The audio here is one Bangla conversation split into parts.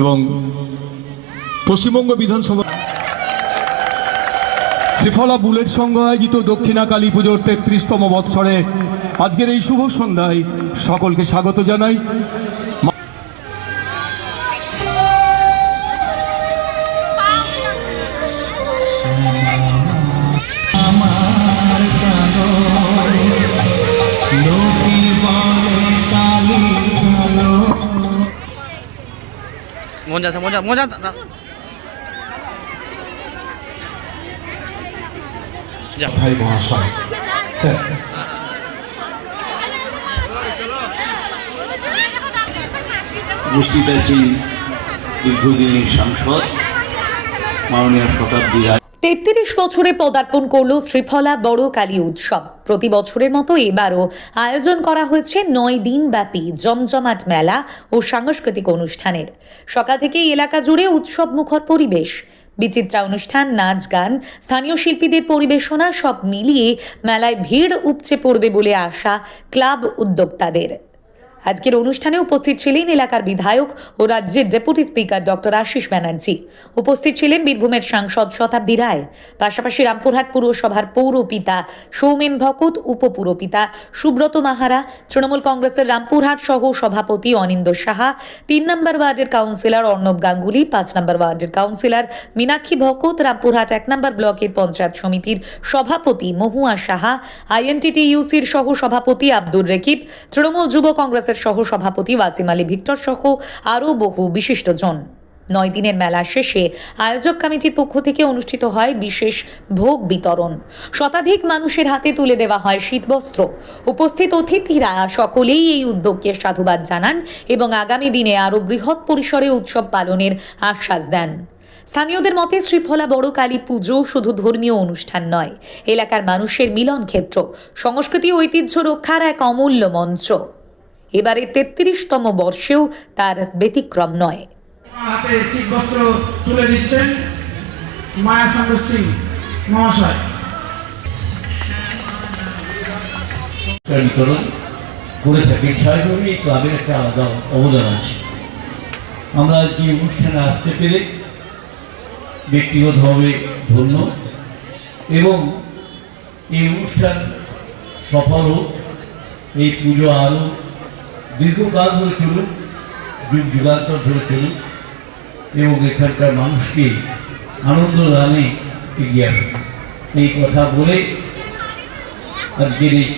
এবং পশ্চিমবঙ্গ বিধানসভা শ্রীফলা বুলেট সংঘ আয়োজিত দক্ষিণা কালী পুজোর তেত্রিশতম বৎসরে আজকের এই শুভ সন্ধ্যায় সকলকে স্বাগত জানাই। মজা মজা। মজা দীর্ঘদিনের সাংসদ মাননীয় শতাব্দী রায়। তেত্রিশ বছরে পদার্পণ করল শ্রীফলা বড় কালী উৎসব। প্রতি বছরের মতো এবারও আয়োজন করা হয়েছে নয় দিন ব্যাপী জমজমাট মেলা ও সাংস্কৃতিক অনুষ্ঠানের। সকাল থেকেই এলাকা জুড়ে উৎসব মুখর পরিবেশ। বিচিত্রা অনুষ্ঠান, নাচ গান, স্থানীয় শিল্পীদের পরিবেশনা সব মিলিয়ে মেলায় ভিড় উপচে পড়বে বলে আশা ক্লাব উদ্যোক্তাদের। আজকের অনুষ্ঠানে উপস্থিত ছিলেন এলাকার বিধায়ক ও রাজ্যের deputy speaker doctor Ashis Banerjee. উপস্থিত ছিলেন বীরভূমের সাংসদ শতাব্দী রায়। পাশাপাশি রামপুরহাট পুরসভার পৌরপিতা সৌমেন ভকত, উপপুরপিতা সুব্রত মাহারা, তৃণমূল কংগ্রেসের রামপুরহাট সহ সভাপতি অনিন্দ সাহা, তিন নম্বর ওয়ার্ডের কাউন্সিলর অর্ণব গাঙ্গুলি, পাঁচ নম্বর ওয়ার্ডের কাউন্সিলর মীনাক্ষী ভকত, রামপুরহাট এক নম্বর ব্লকের পঞ্চায়েত সমিতির সভাপতি মহুয়া সাহা, আইএনটিটিইউসির সহ সভাপতি আব্দুর রেকিব, তৃণমূল যুব কংগ্রেসের সহ সভাপতি ওয়াসিম আলী ভিক্টর সহ আরও বহু বিশিষ্টজন। নয় দিনের মেলা শেষে আয়োজক কমিটির পক্ষ থেকে অনুষ্ঠিত হয় বিশেষ ভোগ বিতরণ। শতাধিক মানুষের হাতে তুলে দেওয়া হয় শীতবস্ত্র। উপস্থিত অতিথিরা সকলেই এই উদ্যোগকে সাধুবাদ জানান এবং আগামী দিনে আরও বৃহৎ পরিসরে উৎসব পালনের আশ্বাস দেন। স্থানীয়দের মতে শ্রীফলা বড় কালী পুজো শুধু ধর্মীয় অনুষ্ঠান নয়, এলাকার মানুষের মিলন ক্ষেত্র সংস্কৃতি ঐতিহ্য রক্ষার এক অমূল্য মঞ্চ। এবারে তেত্রিশতম বর্ষেও তার ব্যতিক্রম নয়। হাতে শীত বস্ত্র তুলে দিচ্ছেন মায়া সাগর সিং মহাশয়। করে থাকি। এই ক্লাবের একটা আলাদা অবদান আছে। আমরা আজকে অনুষ্ঠানে আসতে পেরে ব্যক্তিগতভাবে ধন্য এবং এই অনুষ্ঠান সফল হোক এই পুজো আরও দীর্ঘকাল ধরে চলুক যুগ যুগান্তর ধরে চলুক এবং এখানকার মানুষকে আনন্দ দানে এগিয়ে আসুক এই কথা বলে আজকের এই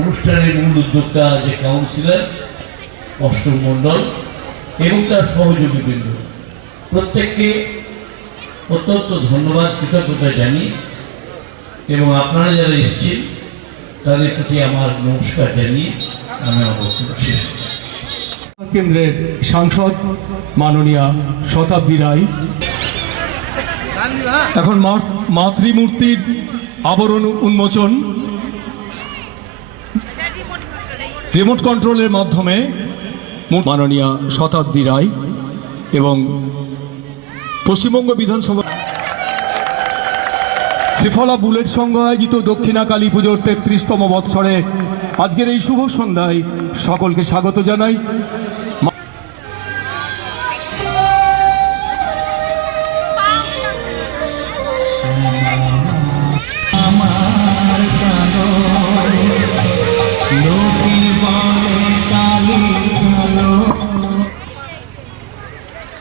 অনুষ্ঠানের মূল উদ্যোক্তা যে কাউন্সিলর, অষ্টম মণ্ডল, এবং তার সহযোগীবৃন্দ প্রত্যেককে অত্যন্ত ধন্যবাদ, কৃতজ্ঞতা জানি এবং আপনারা যারা এসেছেন, তাদের প্রতি আমার নমস্কার জানিয়ে কেন্দ্রের সাংসদ মাননীয়া শতাব্দী রায়। এখন মাতৃমূর্তির আবরণ উন্মোচন। রিমোট কন্ট্রোলের মাধ্যমে মাননীয়া শতাব্দী রায় এবং পশ্চিমবঙ্গ বিধানসভা শ্রীফলা বুলেট সংঘ আয়োজিত দক্ষিণা কালী পুজোর তেত্রিশতম বৎসরে আজকের এই শুভ সন্ধ্যায় সকলকে স্বাগত জানাই।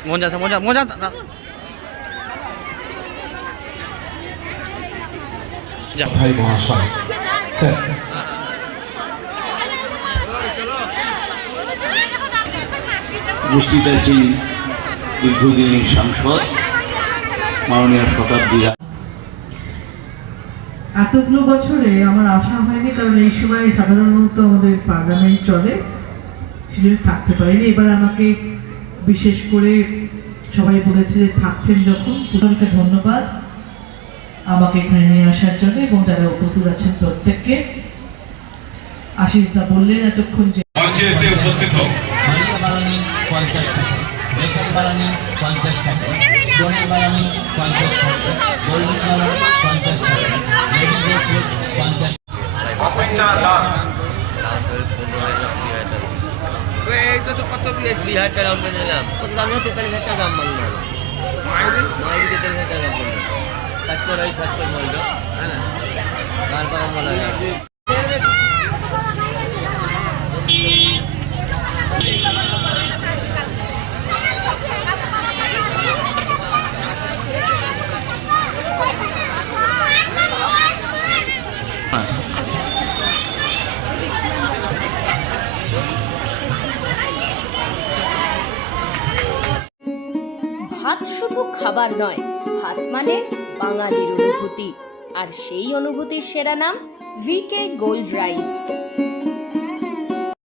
মজা মজা মজা ভাই মহাশয়। স্যার। উপস্থিত দীর্ঘদিনের সাংসদ মাননীয় শতাব্দী এতগুলো বছরে আমার আশা হয়নি কারণ এই সময় সাধারণত আমাদের পার্লামেন্ট চলে। সেজন্য থাকতে পারিনি। এবার আমাকে বিশেষ করে সবাই বলেছে যে থাকছেন যখন। পুজোকে ধন্যবাদ। আমাকে এখানে নিয়ে আসার জন্য এবং যারা উপস্থিত আছেন প্রত্যেককে আশিস দা বললেন এতক্ষণ যে মঞ্চে এসে উপস্থিত হোক। মালিকা পঞ্চাশ টাকা। বেতন বারানি পঞ্চাশ টাকা। জনের বারানি পঞ্চাশ টাকা। গোল্ডেন বারানি পঞ্চাশ টাকা। লেডি ব্রেসলেট পঞ্চাশ এইটা তো কত দিয়ে দুই হাজার টাকা দাম নিলাম। কত দাম নিয়ে তেতাল্লিশ হাজার টাকা দাম মানলাম তেতাল্লিশ হাজার টাকা দাম বললাম সাত করে ওই হ্যাঁ কার পাকা মনে ভাত শুধু খাবার নয় ভাত মানে বাঙালির অনুভূতি। আর সেই অনুভূতির সেরা নাম ভিকে গোল্ড রাইস